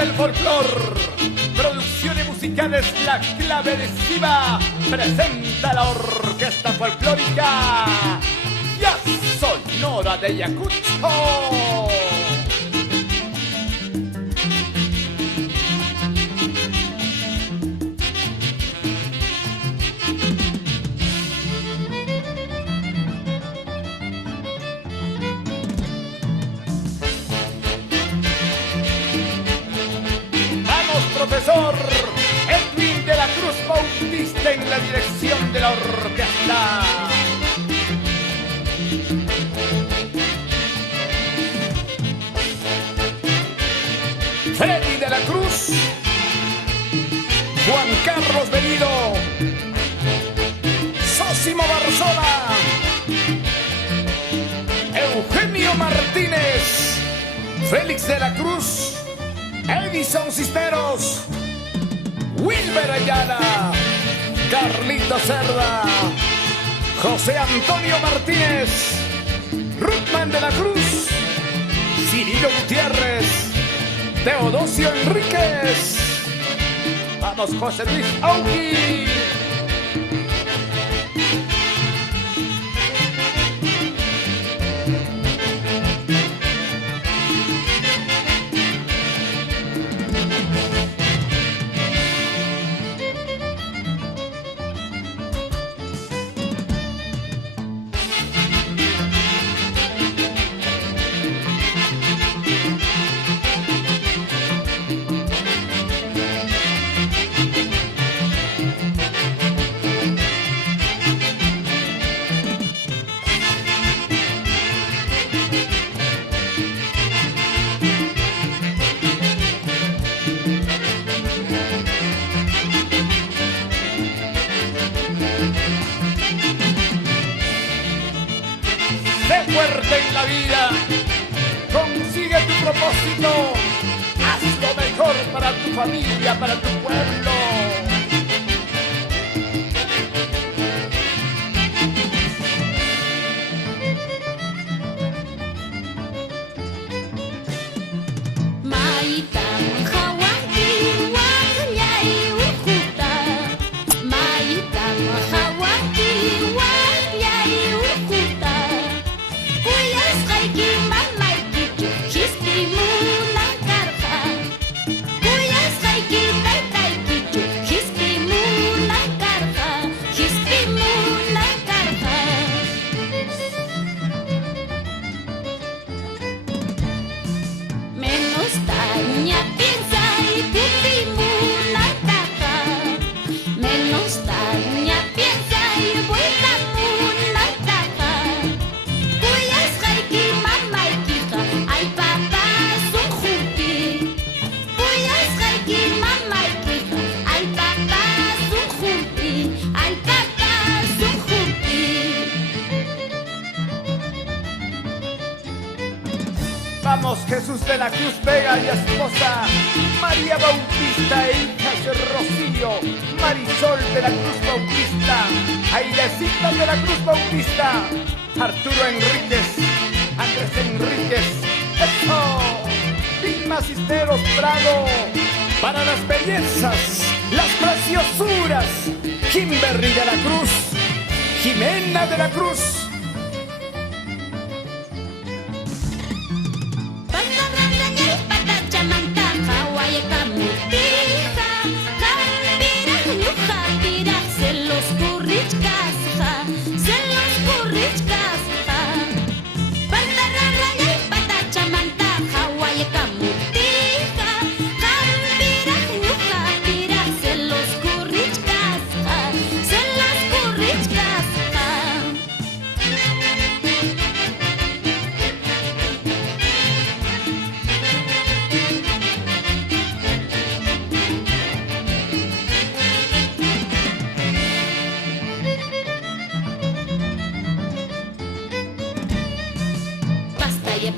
del folclor. Producciones musicales La Clave de Siva presenta la orquesta folclórica Ya Sonora de Ayacucho. Profesor Edwin de la Cruz Bautista en la dirección de la orquesta. Freddy de la Cruz, Juan Carlos Benito, Sósimo Barzola, Eugenio Martínez, Félix de la Cruz, Edison Cisneros, Wilber Ayala, Carlito Cerda, José Antonio Martínez, Ruthman de la Cruz, Cirilo Gutiérrez, Teodosio Enríquez. Vamos, José Luis Auqui. Sé fuerte en la vida, consigue tu propósito, haz lo mejor para tu familia, para tu pueblo. Vamos, Jesús de la Cruz Vega y esposa, María Bautista e hijas de Rocío, Marisol de la Cruz Bautista, Airecita de la Cruz Bautista, Arturo Enríquez, Andrés Enríquez, ¡eso! Vilma Cisneros Prado, para las bellezas, las preciosuras, Kimberly de la Cruz, Jimena de la Cruz.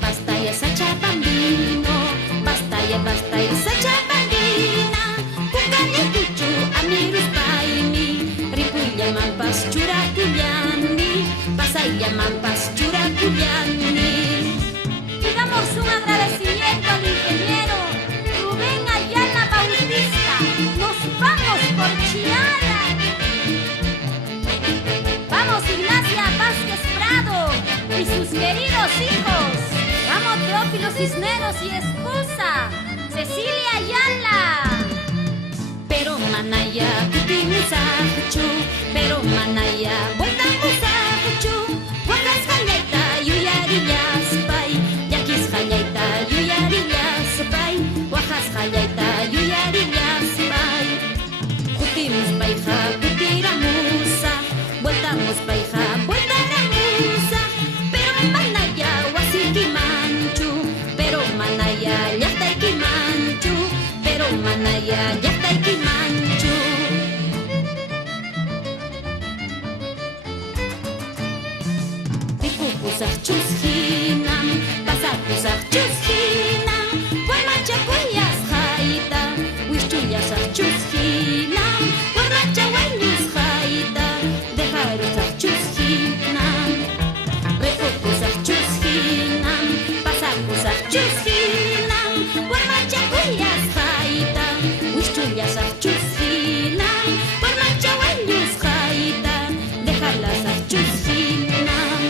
Basta sacha bambino, basta sacha bambina, kukanya kuchu amirus paini, ripuya mampas churakuliani, pasaya mampas churakuliani. Digamos un agradecimiento al ingeniero Rubén Ayala. sus queridos hijos, amo Teófilo Cisneros y esposa, Cecilia Ayala. Pero manaya kutimusachu, pero manaya voltamusachu, wakas hallaita yuyarillas pay, yakis hallaita yuyarillas pay, wakas hallaita yuyarillas pay. Kutimus payja kutiramusa, voltamos payja voltaramusa, pero manaya wasikimanchu, pero manaya llaqtaykimanchu, pero manaya llaqtaykimanchu. Tipupusaq chushinam, pasapusaq chushinam, warmachakuyas hayta, wishchuyasaq chushinam, warmachawayñus hayta, dejarusaq chushinam. Repupusaq chushinam, pasapusaq chushinam, warmachakuyas hayta, wishchuyasaq chushinam, warmachawayñus hayta, dejarlasaq chushinam.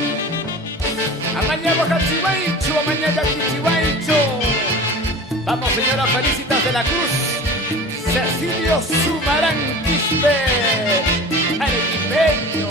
Amaña Chihuaycho, amaña Chihuaycho. Vamos, señora Felicitas de la Cruz, Cecilio Sumarán Quispe, arequipeño.